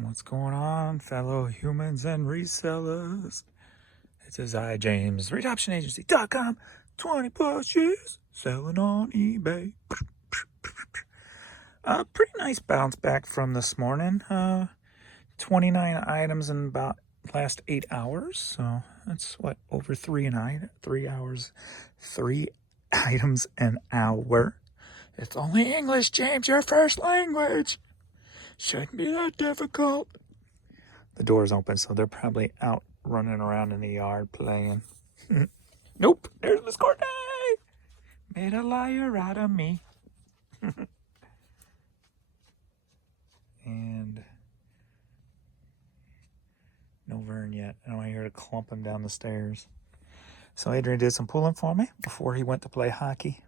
What's going on, fellow humans and resellers? It is I, James, ReadOptionAgency.com, 20 plus years, selling on eBay. Pretty nice bounce back from this morning. 29 items in about last 8 hours. So that's what, over 3 hours, 3 items an hour. It's only English, James, your first language. Shouldn't be that difficult. The door's open, so they're probably out running around in the yard playing. Nope, there's Miss Courtney. Made a liar out of me. And no Vern yet. I don't hear to clump him down the stairs. So Adrian did some pulling for me before he went to play hockey.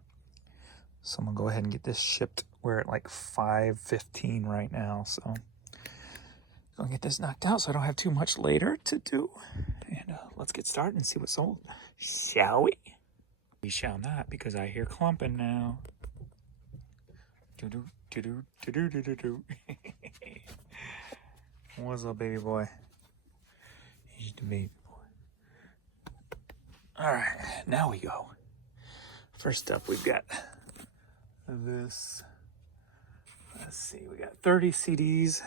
So I'm gonna go ahead and get this shipped. We're at like 5:15 right now, so gonna get this knocked out so I don't have too much later to do. And let's get started and see what's sold, shall we? We shall not, because I hear clumping now. Do-do, do-do, do-do, do-do, do. What's up, baby boy? He's the baby boy. All right, now we go. First up, we've got this. Let's see, we got 30 CDs.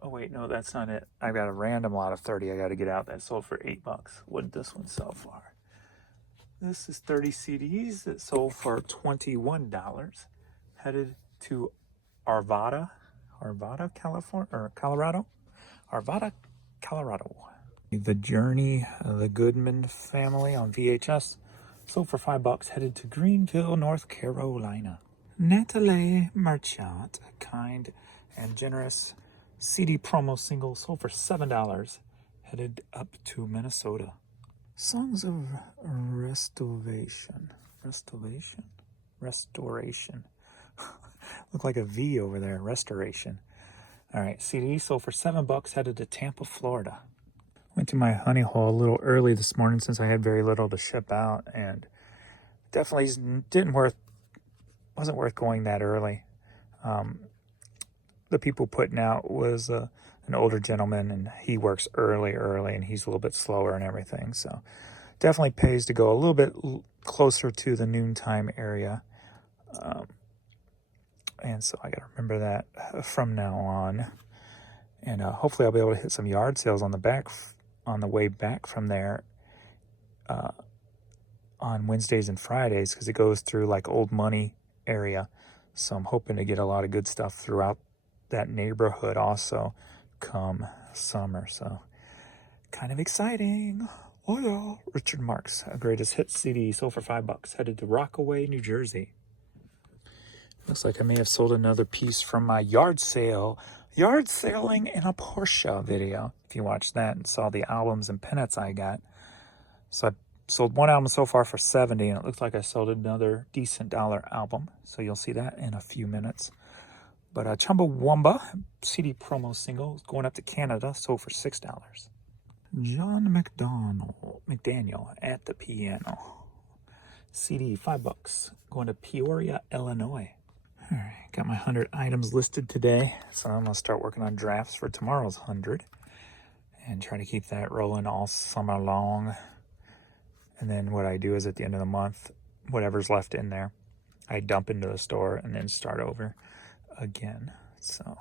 Oh wait, no, that's not it. I got a random lot of 30 I got to get out that sold for $8. What did this one sell for? This is 30 CDs that sold for $21. Headed to Arvada, California, or Colorado? Arvada, Colorado. The Journey of the Goodman Family on VHS. Sold for $5. Headed to Greenville, North Carolina. Natalie Marchant, kind and generous CD promo single, sold for $7. Headed up to Minnesota. Songs of Restoration. Look like a V over there. Restoration. All right, CD sold for $7. Headed to Tampa, Florida. Went to my honey hole a little early this morning since I had very little to ship out, and definitely wasn't worth going that early. The people putting out was an older gentleman, and he works early, and he's a little bit slower and everything. So definitely pays to go a little bit closer to the noontime area. And so I got to remember that from now on. And hopefully I'll be able to hit some yard sales on the way back from there on Wednesdays and Fridays, because it goes through like Old Money area. So I'm hoping to get a lot of good stuff throughout that neighborhood also come summer. So kind of exciting. Oh yeah. Richard Marx, a greatest hit CD, sold for $5. Headed to Rockaway, New Jersey. Looks like I may have sold another piece from my yard sailing in a Porsche video. If you watched that and saw the albums and pennants I got. So I sold one album so far for $70, and it looks like I sold another decent dollar album. So you'll see that in a few minutes. But Chumbawamba CD promo single going up to Canada, sold for $6. John McDaniel at the piano. CD, $5, going to Peoria, Illinois. All right, got my 100 items listed today, so I'm gonna start working on drafts for tomorrow's 100 and try to keep that rolling all summer long. And then what I do is at the end of the month, whatever's left in there, I dump into the store and then start over again. So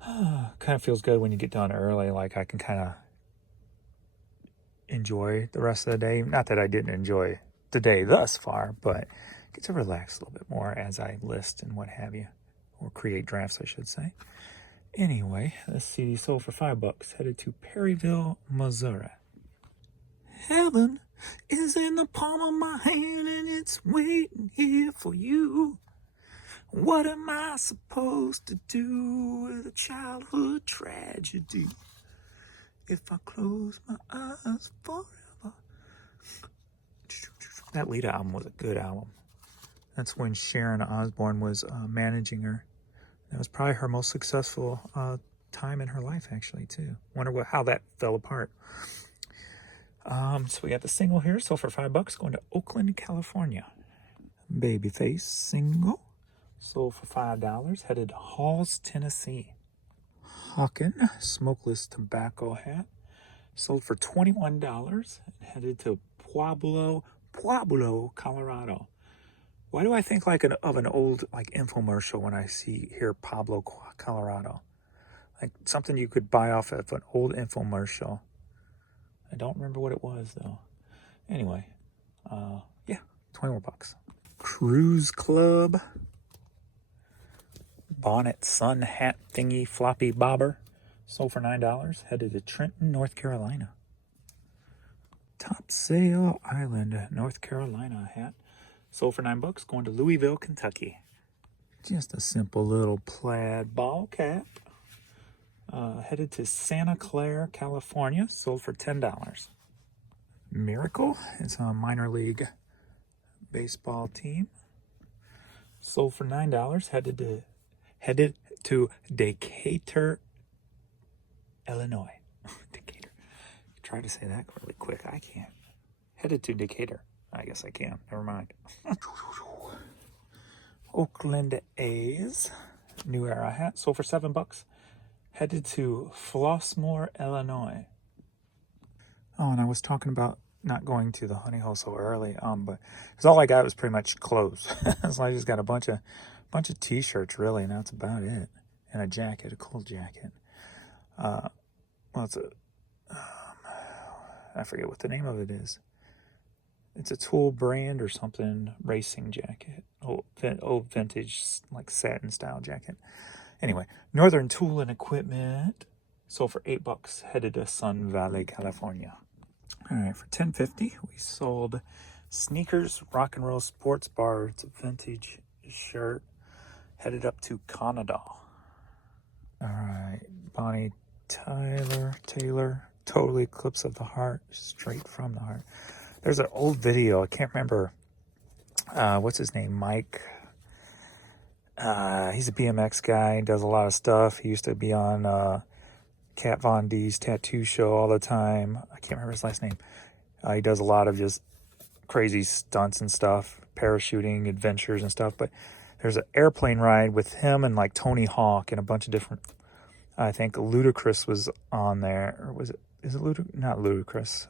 kind of feels good when you get done early, like I can kind of enjoy the rest of the day. Not that I didn't enjoy the day thus far, but get to relax a little bit more as I list and what have you, or create drafts I should say. Anyway, this CD sold for $5. Headed to Perryville, Missouri. Heaven is in the palm of my hand and it's waiting here for you. What am I supposed to do with a childhood tragedy if I close my eyes forever? That Lita album was a good album. That's when Sharon Osbourne was managing her. That was probably her most successful time in her life, actually, too. Wonder how that fell apart. So we got the single here, sold for $5, going to Oakland, California. Babyface single, Sold for $5. Headed to Halls, Tennessee. Hawken smokeless tobacco hat. Sold for $21. Headed to Pueblo, Colorado. Why do I think like of an old like infomercial when I hear Pueblo, Colorado? Like something you could buy off of an old infomercial. I don't remember what it was though. Anyway, yeah, $21. Cruise Club bonnet sun hat thingy floppy bobber. Sold for $9. Headed to Trenton, North Carolina. Topsail Island, North Carolina hat. Sold for $9. Going to Louisville, Kentucky. Just a simple little plaid ball cap. Headed to Santa Clara, California. Sold for $10. Miracle. It's a minor league baseball team. Sold for $9. Headed to Decatur, Illinois. Decatur. Try to say that really quick. I can't. Headed to Decatur. I guess I can. Never mind. Oakland A's. New Era hat. Sold for $7. Headed to Flossmoor, Illinois. Oh, and I was talking about not going to the honey hole so early, but because all I got was pretty much clothes. So I just got a bunch of t-shirts really, and that's about it. And a jacket, a cool jacket. Well, it's I forget what the name of it is. It's a Tool brand or something racing jacket. Old vintage like satin style jacket. Anyway, Northern Tool and Equipment sold for $8. Headed to Sun Valley, California. All right, for $10.50, we sold Sneakers Rock and Roll Sports Bar. It's a vintage shirt. Headed up to Canada. All right, Bonnie Taylor, Total Eclipse of the Heart, straight from the heart. There's an old video. I can't remember. What's his name? Mike. He's a BMX guy. Does a lot of stuff. He used to be on Kat Von D's tattoo show all the time. I can't remember his last name. He does a lot of just crazy stunts and stuff, parachuting adventures and stuff. But there's an airplane ride with him and like Tony Hawk and a bunch of different. I think Ludacris was on there, or was it? Is it Ludacris? Not Ludacris.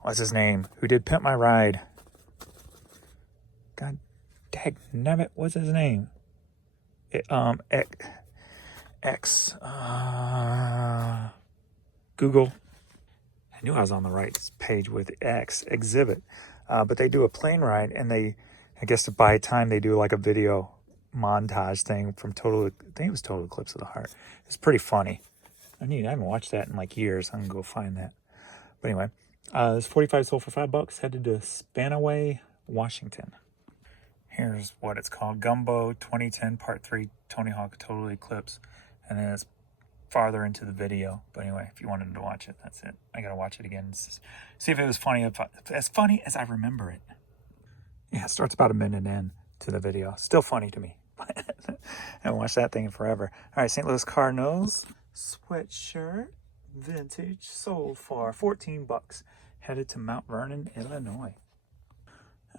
What's his name? Who did Pimp My Ride? God dagnabbit, what's his name? Google. I knew I was on the right page with Exhibit. But they do a plane ride, and I guess to buy time, they do like a video montage thing from I think it was Total Eclipse of the Heart. It's pretty funny. I haven't watched that in like years. I'm gonna go find that. But anyway, this 45 sold for $5. Headed to Spanaway, Washington. Here's what it's called: Gumbo 2010 Part 3 Tony Hawk Total Eclipse. And then it's farther into the video. But anyway, if you wanted to watch it, that's it. I gotta watch it again. See if it was funny, as funny as I remember it. Yeah, it starts about a minute in to the video. Still funny to me. I haven't watched that thing in forever. All right, St. Louis Cardinals sweatshirt, vintage, sold for $14. Headed to Mount Vernon, Illinois.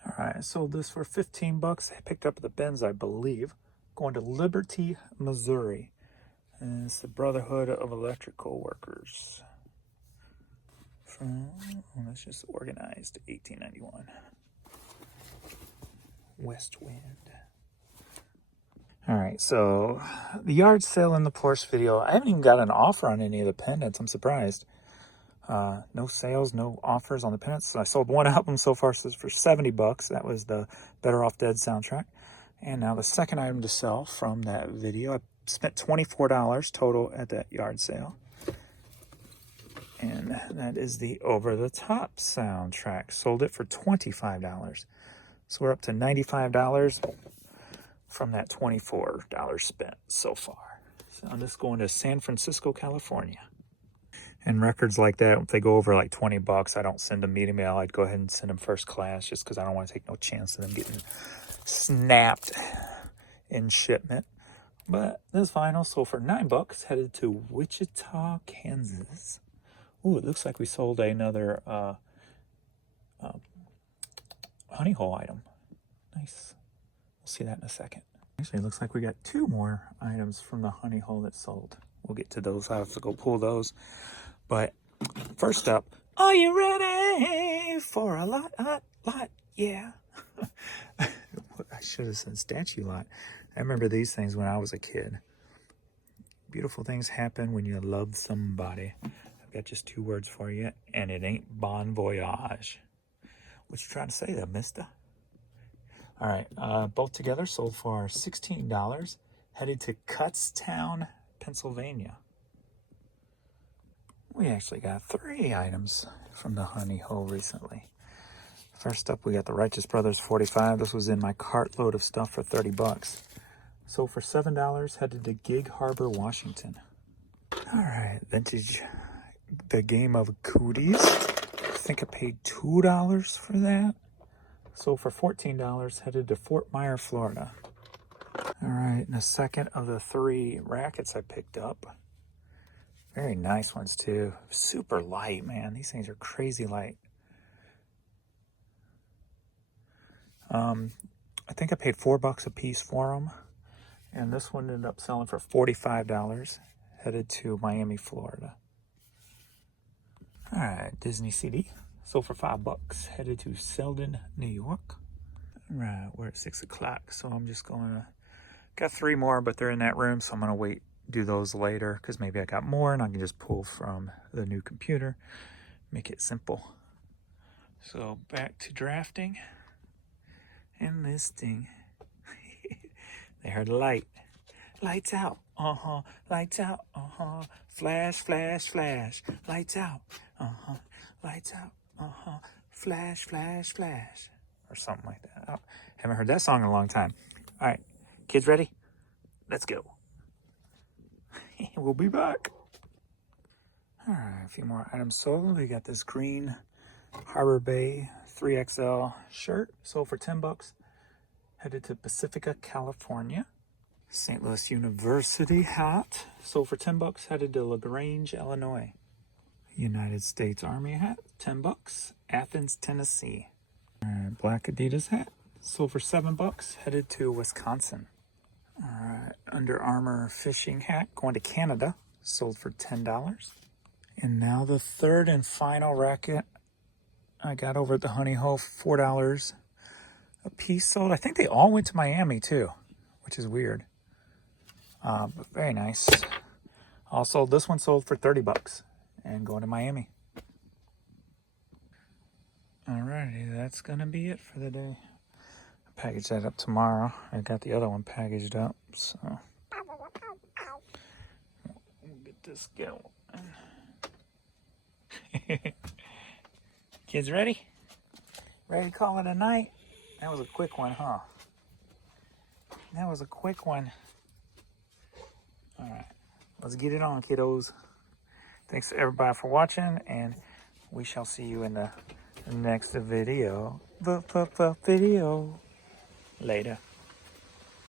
All right, I sold this for $15. I picked up at the Benz, I believe. Going to Liberty, Missouri. And it's the Brotherhood of Electrical Workers. That's just organized, 1891. West Wind. All right, so the yard sale in the Porsche video, I haven't even got an offer on any of the pendants. I'm surprised. No sales, no offers on the pendants. So I sold one album so far for $70. That was the Better Off Dead soundtrack. And now the second item to sell from that video, I spent $24 total at that yard sale. And that is the Over the Top soundtrack. Sold it for $25. So we're up to $95 from that $24 spent so far. So I'm just going to San Francisco, California. And records like that, if they go over like $20, I don't send them media mail. I'd go ahead and send them first class just because I don't want to take no chance of them getting snapped in shipment. But this vinyl sold for $9, headed to Wichita, Kansas. Ooh, it looks like we sold another honey hole item. Nice. see that in a second. Actually, it looks like we got 2 more items from the honey hole that sold. We'll get to those. I have to go pull those. But first up, are you ready for a lot? Yeah. I should have said statue lot. I remember these things when I was a kid. Beautiful things happen when you love somebody. I've got just 2 words for you, and it ain't bon voyage. What you trying to say there, mister? All right, both together sold for $16, headed to Kutztown, Pennsylvania. We actually got 3 items from the honey hole recently. First up, we got the Righteous Brothers 45. This was in my cartload of stuff for 30 bucks. Sold for $7, headed to Gig Harbor, Washington. All right, vintage, the game of cooties. I think I paid $2 for that. Sold for $14, headed to Fort Myers, Florida. All right, and the second of the 3 rackets I picked up. Very nice ones too. Super light, man. These things are crazy light. I think I paid $4 a piece for them. And this one ended up selling for $45, headed to Miami, Florida. All right, Disney CD. Sold for $5, headed to Selden, New York. All right, we're at 6 o'clock, so I'm just going to, got 3 more, but they're in that room, so I'm going to wait, do those later, because maybe I got more, and I can just pull from the new computer, make it simple. So back to drafting and listing. They heard the light. Lights out, lights out, flash, flash, flash, lights out, lights out, flash, flash, flash, or something like that. Oh, haven't heard that song in a long time. All right, kids ready? Let's go. We'll be back. All right, a few more items sold. We got this green Harbor Bay 3XL shirt, sold for $10, headed to Pacifica, California. St. Louis University hat, sold for $10, headed to LaGrange, Illinois. United States Army hat, $10, Athens, Tennessee. All right, black Adidas hat, sold for $7, headed to Wisconsin. All right, Under Armour fishing hat, going to Canada, sold for $10. And now the third and final racket I got over at the honey hole, $4 a piece sold. I think they all went to Miami too, which is weird. But very nice. Also, this one sold for $30 and going to Miami. Alrighty, that's gonna be it for the day. I'll package that up tomorrow. I got the other one packaged up, so we'll get this going. Kids ready? Ready to call it a night? That was a quick one, huh? That was a quick one. All right, let's get it on, kiddos. Thanks to everybody for watching, and we shall see you in the next video. Video. Later.